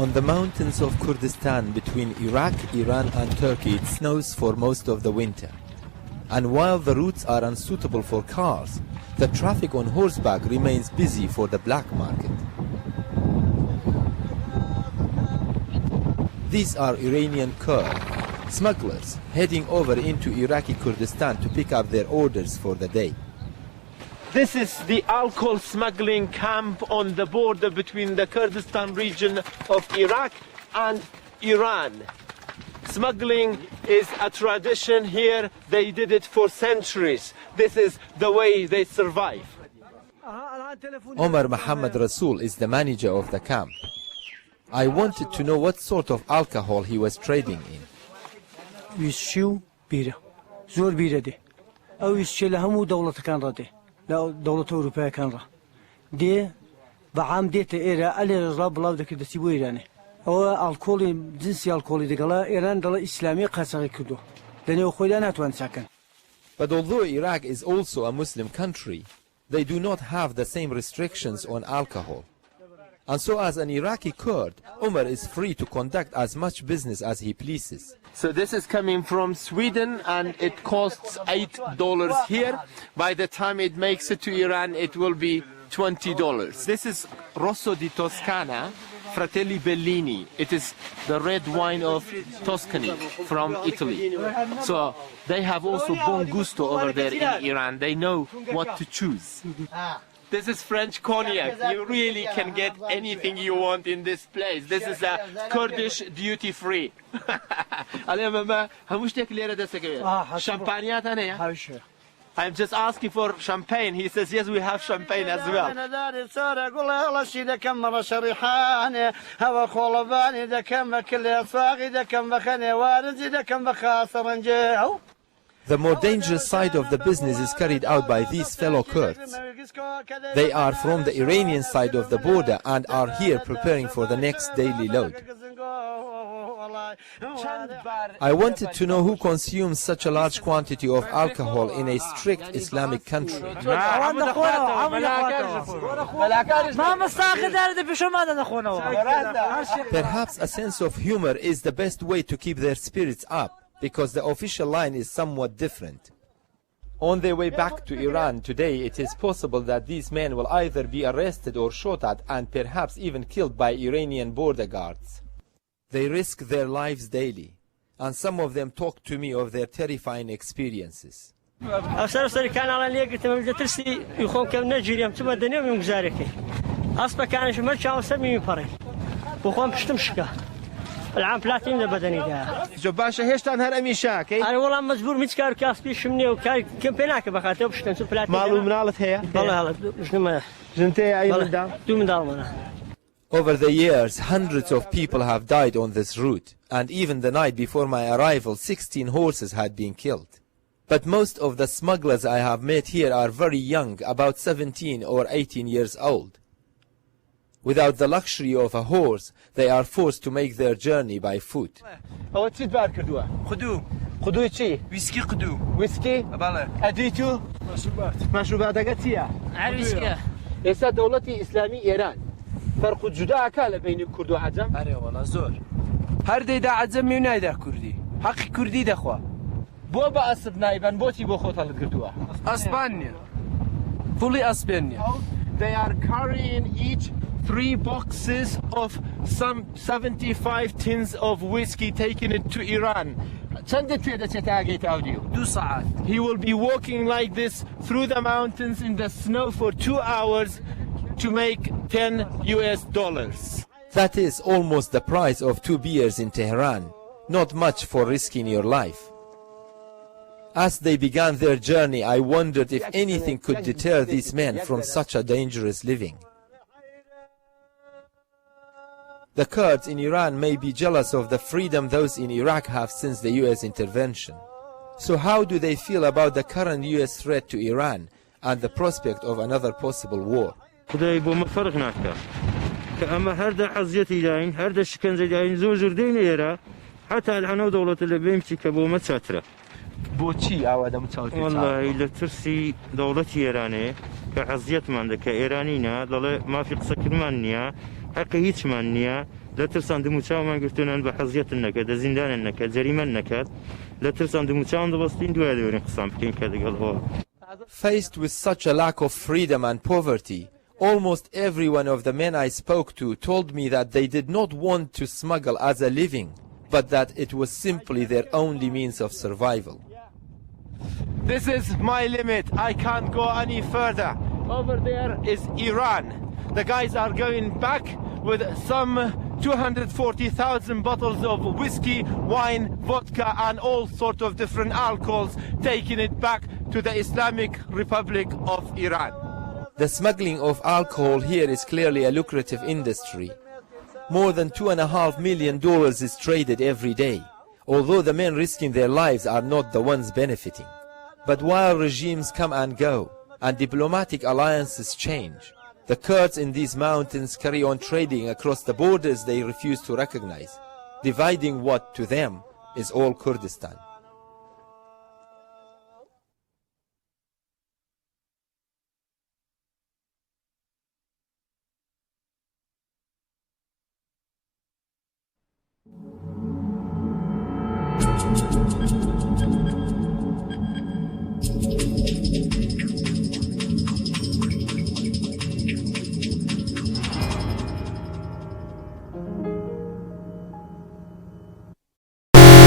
On the mountains of Kurdistan between Iraq, Iran and Turkey, it snows for most of the winter. And while the routes are unsuitable for cars, the traffic on horseback remains busy for the black market. These are Iranian Kurd smugglers heading over into Iraqi Kurdistan to pick up their orders for the day. This is the alcohol smuggling camp on the border between the Kurdistan region of Iraq and Iran. Smuggling is a tradition here. They did it for centuries. This is the way they survive. Omar Muhammad Rasul is the manager of the camp. I wanted to know what sort of alcohol he was trading in. ويسشيو بيرة زور بيرة دي أو يسشي لهم دولة كان رده لا دولة أوروبية كان را دي بعام ديت إيران ألي راب الله ذكر دسيبو إيراني أو الكولي جنسي الكولي دقلا إيران دولة إسلامية قاسغي كدو لأنه خويلانات وان ساكن. But although Iraq is also a Muslim country, they do not have the same restrictions on alcohol. And so as an Iraqi Kurd, Umar is free to conduct as much business as he pleases. So this is coming from Sweden and it costs $8 here. By the time it makes it to Iran, it will be $20. This is Rosso di Toscana, Fratelli Bellini. It is the red wine of Tuscany from Italy. So they have also Buon Gusto over there in Iran. They know what to choose. This is French cognac. You really can get anything you want in this place. This is a Kurdish duty free. I'm just asking for champagne. He says, yes, we have champagne as well. The more dangerous side of the business is carried out by these fellow Kurds. They are from the Iranian side of the border and are here preparing for the next daily load. I wanted to know who consumes such a large quantity of alcohol in a strict Islamic country. Perhaps a sense of humor is the best way to keep their spirits up, because the official line is somewhat different. On their way back to Iran today, it is possible that these men will either be arrested or shot at and perhaps even killed by Iranian border guards. They risk their lives daily, and some of them talk to me of their terrifying experiences. العام 30 بدني ده جو باشا هشتان هر اميشاكي انا والله مجبور متكار كاس بي شمني وكاي كمبيناك بخاطر بشتن سو 30 معلوم نالت هي والله هلا شنو ما جنتي اي من دام تو من دام. Over the years, hundreds of people have died on this route, and even the night before my arrival, 16 horses had been killed. But most of the smugglers I have met here are very young, about 17 or 18 years old. Without the luxury of a horse, they are forced to make their journey by foot. أو تسيد بار كردوه. خدو شيء؟ ويسكي قدو. ويسكي؟ بله. أديتو؟ مشروبات أجتيا. عروسكا. إسا دولتي إسلامي إيران. فرق جدا كله بين الكرد وعجم. أره والله زور. هر دی دا عجم میونه دا کردی. حق کردی دخوا. بو با أسب نايبان بوتي بو خوت على كردوه. اسبانيا. fully اسبانيا. They are carrying each 3 boxes of some 75 tins of whiskey, taking it to Iran. He will be walking like this through the mountains in the snow for 2 hours to make $10. That is almost the price of 2 beers in Tehran. Not much for risking your life. As they began their journey, I wondered if anything could deter these men from such a dangerous living. The Kurds in Iran may be jealous of the freedom those in Iraq have since the US intervention. So how do they feel about the current US threat to Iran and the prospect of another possible war? بوچی آوادم چالت والله لترسي دولة إيرانية كعزيت من ذا كإيرانينا ضل ما في قصة كرمانية حقيقة منية لا ترسان دموچاو من گفتونن به حزیت نکرد زندان نکرد جریمه نکرد لا ترسان دموچاو دبستین دوای دورین قسم بکن کرد گلوا. Faced with such a lack of freedom and poverty, almost every one of the men I spoke to told me that they did not want to smuggle as a living, but that it was simply their only means of survival. This is my limit. I can't go any further. Over there is Iran. The guys are going back with some 240,000 bottles of whiskey, wine, vodka, and all sorts of different alcohols, taking it back to the Islamic Republic of Iran. The smuggling of alcohol here is clearly a lucrative industry. More than $2.5 million is traded every day, although the men risking their lives are not the ones benefiting. But while regimes come and go, and diplomatic alliances change, the Kurds in these mountains carry on trading across the borders they refuse to recognize, dividing what to them is all Kurdistan.